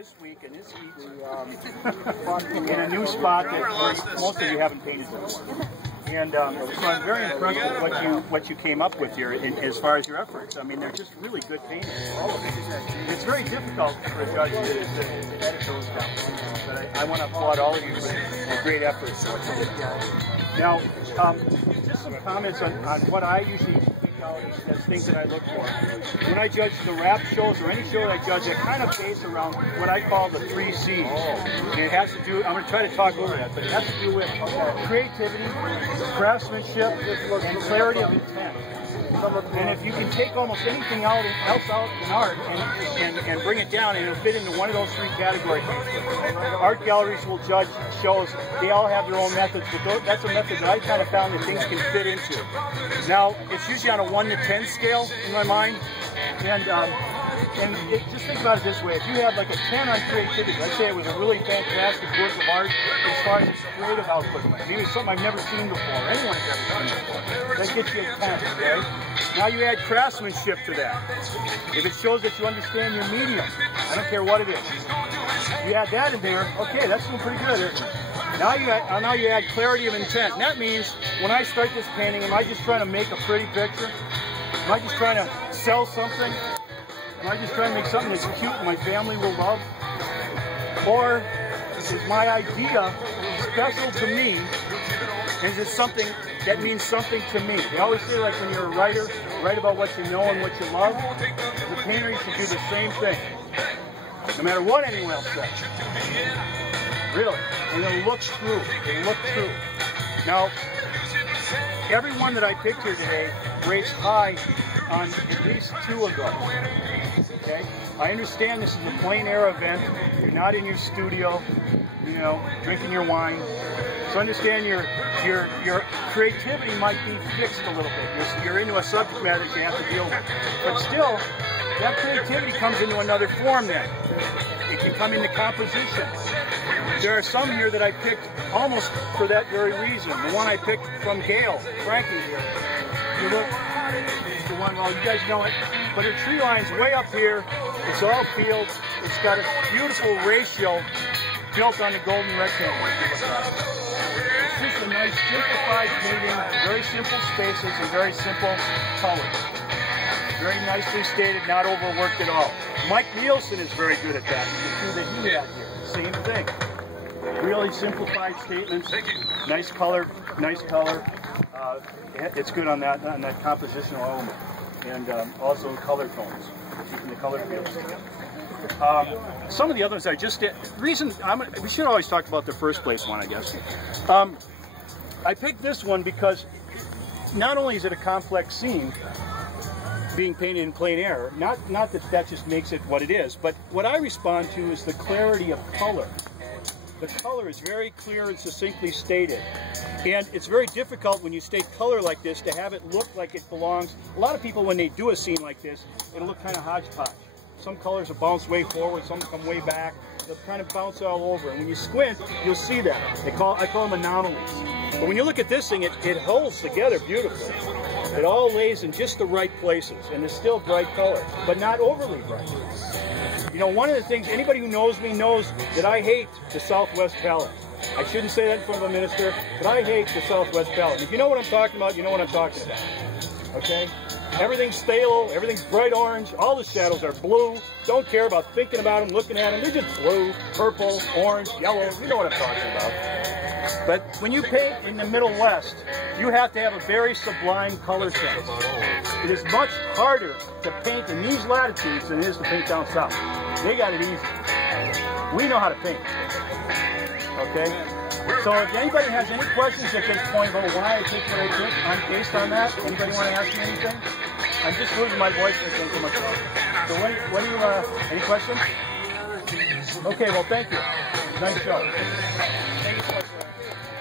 this week in this heat in a new spot that most of you haven't painted before. And so I'm very impressed with what you came up with here as far as your efforts. I mean, they're just really good paintings. It's very difficult for a judge to edit those down. But I want to applaud all of you for great efforts. Now, just some comments on what I usually pick out as things that I look for. When I judge the rap shows or any show that I judge, I kind of base around what I call the 3 C's. And it has to do, I'm going to try to talk over that, but it has to do with creativity, craftsmanship, and clarity of intent. And if you can take almost anything else out in art and bring it down, and it'll fit into one of those 3 categories. Art galleries will judge shows. They all have their own methods, but that's a method that I kind of found that things can fit into. Now, it's usually on a 1 to 10 scale in my mind, and just think about it this way. If you have like a 10 on creativity, let's say it was a really fantastic work of art as far as its creative output, maybe it's something I've never seen before, anyone has ever seen before, that gets you a 10, right? Now you add craftsmanship to that. If it shows that you understand your medium, I don't care what it is, you add that in there, okay, that's doing pretty good. Now you add clarity of intent. And that means when I start this painting, am I just trying to make a pretty picture? Am I just trying to sell something? Am I just trying to make something that's cute and my family will love? Or is my idea special to me? Is it something that means something to me? They always say, like, when you're a writer, write about what you know and what you love. As a painter, you should do the same thing. No matter what anyone else says. Really. We're going to look through. Look through. Now, everyone that I picked here today rates high on at least 2 of those. Okay? I understand this is a plein air event. You're not in your studio, you know, drinking your wine. So understand your creativity might be fixed a little bit. You're into a subject matter that you have to deal with. But still, that creativity comes into another form then. It can come into composition. There are some here that I picked almost for that very reason. The one I picked from Gail, Frankie here. You look, the one, well, you guys know it, but her tree line's way up here. It's all fields. It's got a beautiful ratio built on the golden rectangle. It's just a nice simplified painting, very simple spaces and very simple colors. Very nicely stated, not overworked at all. Mike Nielsen is very good at that. You can see that he had here. Same thing. Really simplified statements. Nice color, nice color. It's good on that compositional element, and also color tones, keeping the color fields together. Some of the others I just did. The reason we should always talk about the first place one, I guess. I picked this one because not only is it a complex scene, being painted in plein air, not that just makes it what it is, but what I respond to is the clarity of color. The color is very clear and succinctly stated. And it's very difficult when you state color like this to have it look like it belongs. A lot of people, when they do a scene like this, it'll look kind of hodgepodge. Some colors will bounce way forward, some come way back. They'll kind of bounce all over. And when you squint, you'll see that. I call them anomalies. But when you look at this thing, it holds together beautifully. It all lays in just the right places, and it's still bright color, but not overly bright. You know, one of the things, anybody who knows me knows that I hate the Southwest palette. I shouldn't say that in front of a minister, but I hate the Southwest palette. If you know what I'm talking about, you know what I'm talking about. Okay? Everything's phthalo, everything's bright orange, all the shadows are blue. Don't care about thinking about them, looking at them. They're just blue, purple, orange, yellow. You know what I'm talking about. But when you paint in the Middle West, you have to have a very sublime color sense. It is much harder to paint in these latitudes than it is to paint down south. They got it easy. We know how to paint. Okay? So if anybody has any questions at this point about why I picked what I picked, I'm based on that. Anybody want to ask me anything? I'm just losing my voice and I think too much about it. So what do you, any questions? Okay, well, thank you. Nice show. Thank you so much.